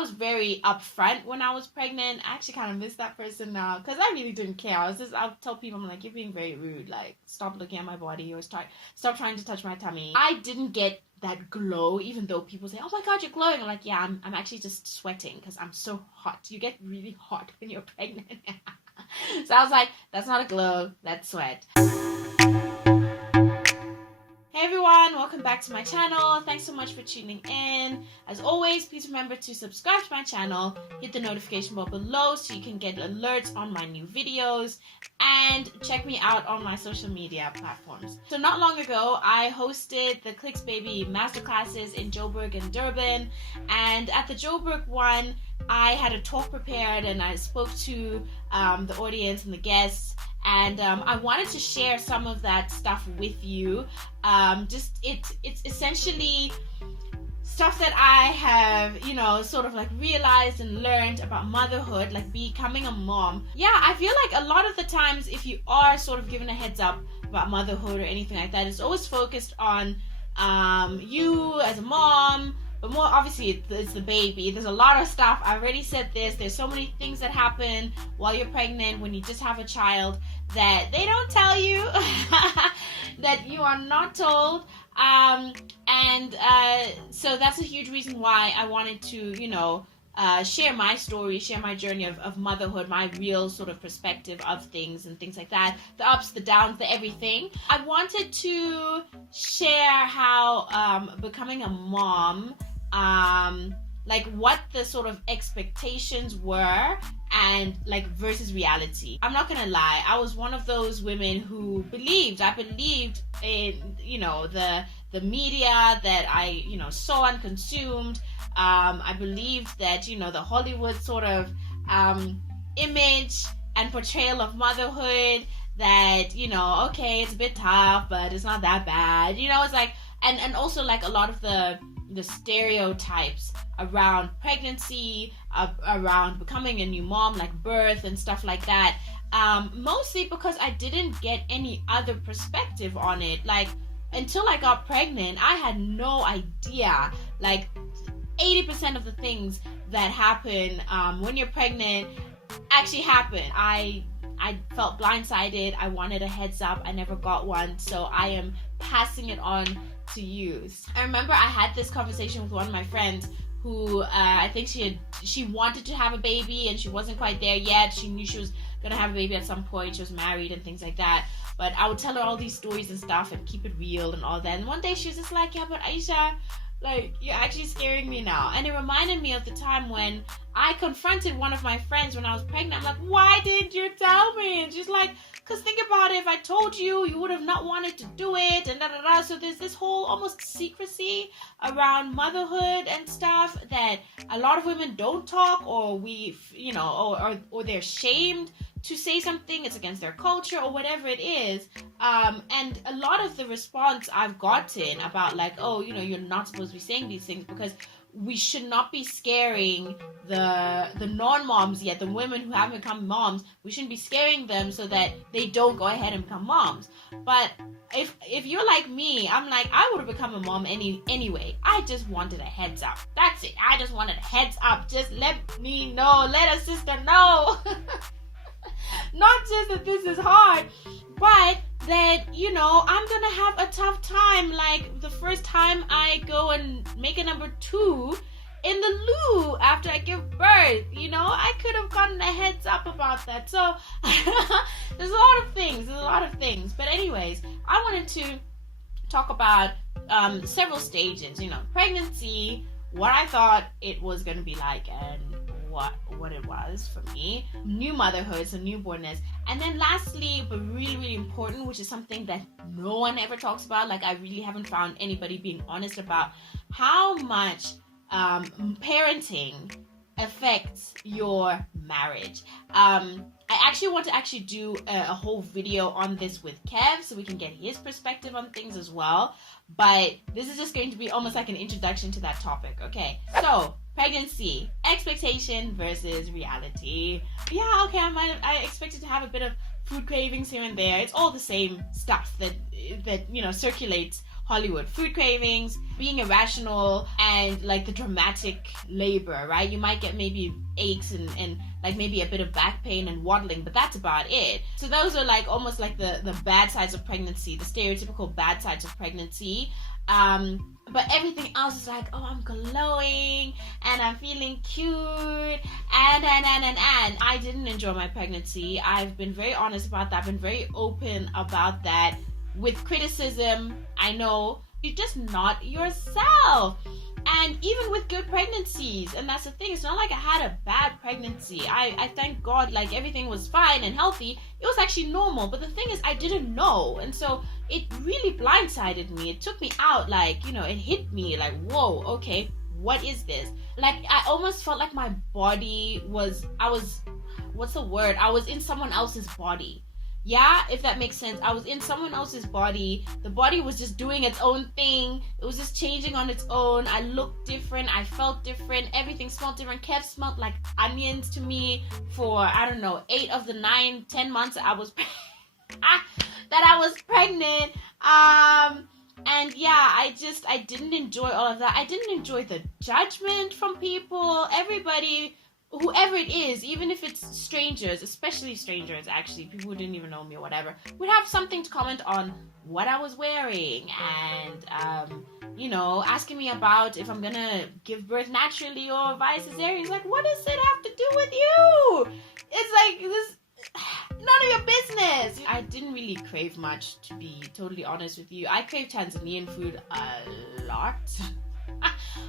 I was very upfront when I was pregnant. I actually kind of miss that person now because I really didn't care. I'll tell people, I'm like, you're being very rude. Like, stop looking at my body or stop trying to touch my tummy. I didn't get that glow, even though people say, oh my God, you're glowing. I'm like, yeah, I'm actually just sweating because I'm so hot. You get really hot when you're pregnant. So I was like, that's not a glow, that's sweat. Hey everyone, welcome back to my channel. Thanks so much for tuning in. As always, please remember to subscribe to my channel, hit the notification bell below so you can get alerts on my new videos, and check me out on my social media platforms. So not long ago, I hosted the Clicks Baby Masterclasses in Joburg and Durban, and at the Joburg one, I had a talk prepared and I spoke to the audience and the guests, and I wanted to share some of that stuff with you. It's essentially stuff that I have, sort of like realized and learned about motherhood, like becoming a mom. Yeah, I feel like a lot of the times if you are sort of given a heads up about motherhood or anything like that, it's always focused on you as a mom, but more obviously it's the baby. There's a lot of stuff. I already said this. There's so many things that happen while you're pregnant, when you just have a child, that they don't tell you, that you are not told. So that's a huge reason why I wanted to, share my story, share my journey of motherhood, my real sort of perspective of things and things like that, the ups, the downs, the everything. I wanted to share how becoming a mom, like what the sort of expectations were and like versus reality. I'm not gonna lie, I was one of those women who believed in, the media that I, saw and consumed. I believed that, the Hollywood sort of image and portrayal of motherhood, that, okay, it's a bit tough, but it's not that bad. It's like, and also like a lot of the stereotypes around pregnancy, around becoming a new mom, like birth and stuff like that. Mostly because I didn't get any other perspective on it. Like, until I got pregnant, I had no idea. Like, 80% of the things that happen when you're pregnant actually happen. I felt blindsided. I wanted a heads up. I never got one. So I am passing it on to you. I remember I had this conversation with one of my friends who I think she wanted to have a baby and she wasn't quite there yet. She knew she was gonna have a baby at some point. She was married and things like that. But I would tell her all these stories and stuff and keep it real and all that. And one day she was just like, yeah, but Aisha, like, you're actually scaring me now. And it reminded me of the time when I confronted one of my friends when I was pregnant. I'm like, why didn't you tell me? And she's like, because think about it, if I told you, you would have not wanted to do it, and da-da-da. So there's this whole almost secrecy around motherhood and stuff that a lot of women don't talk, or or they're shamed to say something. It's against their culture or whatever it is. And a lot of the response I've gotten about like, oh, you're not supposed to be saying these things because we should not be scaring the non-moms yet, the women who haven't become moms. We shouldn't be scaring them so that they don't go ahead and become moms. But if you're like me, I'm like, I would have become a mom anyway. I just wanted a heads up. That's it. I just wanted a heads up. Just let me know. Let a sister know. Not just that this is hard, but that, I'm gonna have a tough time. Like the first time I go and make a number 2 in the loo after I give birth, I could have gotten a heads up about that. So there's a lot of things. But anyways, I wanted to talk about several stages, pregnancy, what I thought it was gonna be like, and what it was for me, new motherhood, so newbornness, and then lastly, but really, really important, which is something that no one ever talks about, like I really haven't found anybody being honest about, how much parenting affects your marriage. I actually want to do a whole video on this with Kev so we can get his perspective on things as well, but this is just going to be almost like an introduction to that topic. Okay, so pregnancy, expectation versus reality. Yeah, okay, I expected to have a bit of food cravings here and there. It's all the same stuff that circulates Hollywood food cravings, being irrational, and like the dramatic labor, right? You might get maybe aches and like maybe a bit of back pain and waddling, but that's about it. So those are like almost like the bad sides of pregnancy, the stereotypical bad sides of pregnancy. But everything else is like, oh, I'm glowing and I'm feeling cute and I didn't enjoy my pregnancy. I've been very honest about that. I've been very open about that. With criticism, I know you're just not yourself. And even with good pregnancies, and that's the thing, it's not like I had a bad pregnancy. I thank God, like everything was fine and healthy. It was actually normal, but the thing is I didn't know, and so it really blindsided me. It took me out, like, you know, it hit me like, whoa, okay, what is this? Like, I almost felt like my body was, I was in someone else's body. Yeah, if that makes sense. I was in someone else's body. The body was just doing its own thing. It was just changing on its own. I looked different. I felt different. Everything smelled different. Kev smelled like onions to me for, I don't know, 8 of the 9, 10 months that I was pregnant. And yeah, I didn't enjoy all of that. I didn't enjoy the judgment from people. Everybody, whoever it is, even if it's strangers, especially strangers, actually, people who didn't even know me or whatever, would have something to comment on what I was wearing and, you know, asking me about if I'm gonna give birth naturally or via cesarean. It's like, what does it have to do with you? It's like, this, none of your business. I didn't really crave much, to be totally honest with you. I crave Tanzanian food a lot.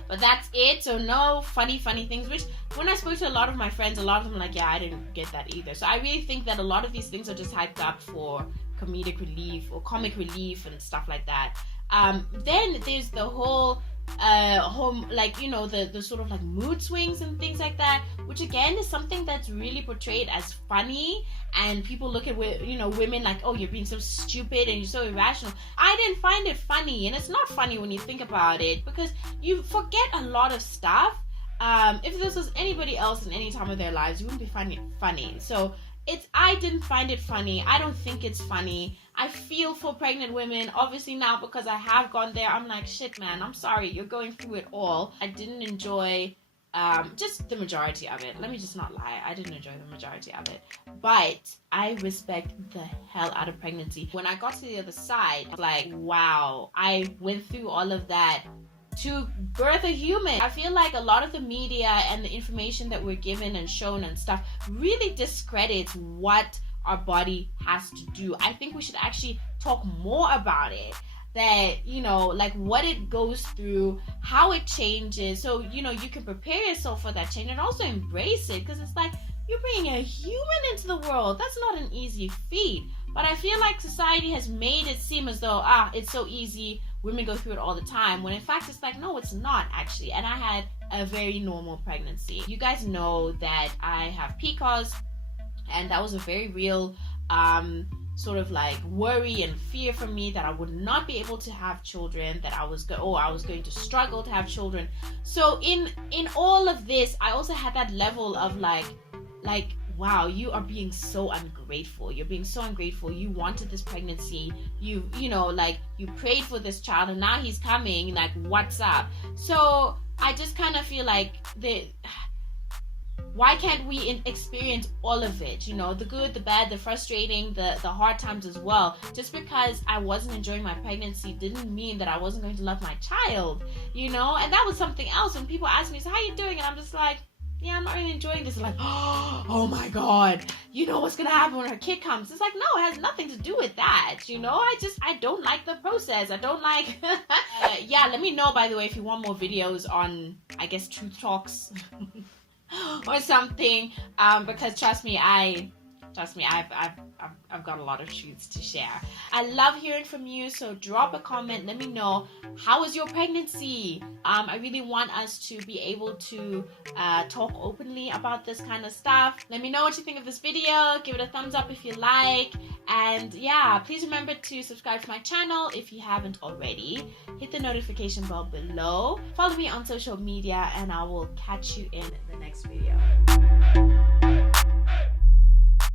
But that's it. So no funny things, which when I spoke to a lot of my friends, a lot of them were like, yeah, I didn't get that either. So I really think that a lot of these things are just hyped up for comedic relief or comic relief and stuff like that. Then there's the whole home, like, you know, the sort of like mood swings and things like that, which again is something that's really portrayed as funny, and people look at, you know, women like, oh, you're being so stupid and you're so irrational. I didn't find it funny, and it's not funny when you think about it, because you forget a lot of stuff. If this was anybody else in any time of their lives, you wouldn't be funny. So I didn't find it funny. I don't think it's funny. I feel for pregnant women. Obviously now, because I have gone there, I'm like, shit, man, I'm sorry. You're going through it all. I didn't enjoy just the majority of it. Let me just not lie. I didn't enjoy the majority of it. But I respect the hell out of pregnancy. When I got to the other side, I was like, wow, I went through all of that to birth a human. I feel like a lot of the media and the information that we're given and shown and stuff really discredits what our body has to do. I think we should actually talk more about it. That, you know, like what it goes through, how it changes, so, you know, you can prepare yourself for that change and also embrace it, because it's like, you're bringing a human into the world. That's not an easy feat. But I feel like society has made it seem as though, it's so easy, women go through it all the time, when in fact it's like, no, it's not actually. And I had a very normal pregnancy. You guys know that I have PCOS, and that was a very real sort of like worry and fear for me that I would not be able to have children, that I was going to struggle to have children. So in all of this, I also had that level of like wow, you are being so ungrateful. You're being so ungrateful. You wanted this pregnancy. You know, like, you prayed for this child, and now he's coming. Like, what's up? So I just kind of feel like why can't we experience all of it? You know, the good, the bad, the frustrating, the hard times as well. Just because I wasn't enjoying my pregnancy didn't mean that I wasn't going to love my child, you know? And that was something else. When people ask me, so how you doing? And I'm just like, yeah, I'm not really enjoying this. Like, oh my God, you know what's gonna happen when her kid comes? It's like, no, it has nothing to do with that. You know, I don't like the process. I don't like, yeah, let me know, by the way, if you want more videos on, I guess, truth talks or something. Because trust me, I've got a lot of truths to share. I love hearing from you, so drop a comment. Let me know, how was your pregnancy? I really want us to be able to talk openly about this kind of stuff. Let me know what you think of this video. Give it a thumbs up if you like. And yeah, please remember to subscribe to my channel if you haven't already. Hit the notification bell below. Follow me on social media, and I will catch you in the next video.